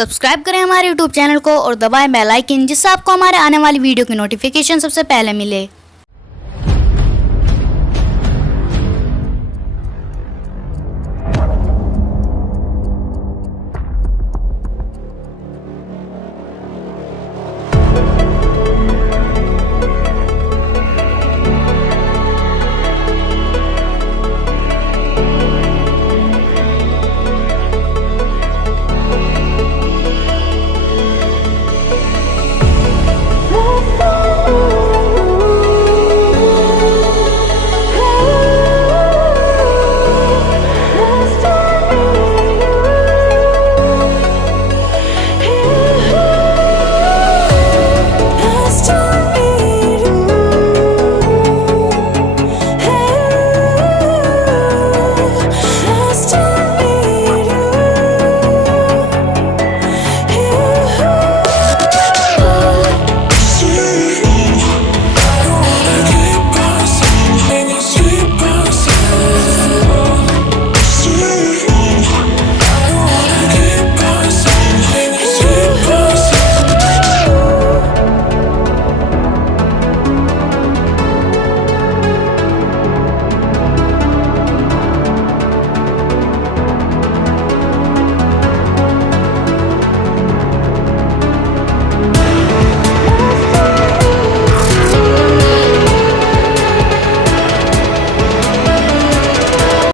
Subscribe करें हमारे YouTube channel को और दबाएं बेल आइकन, जिससे आपको हमारे आने वाली वीडियो की नोटिफिकेशन सबसे पहले मिले।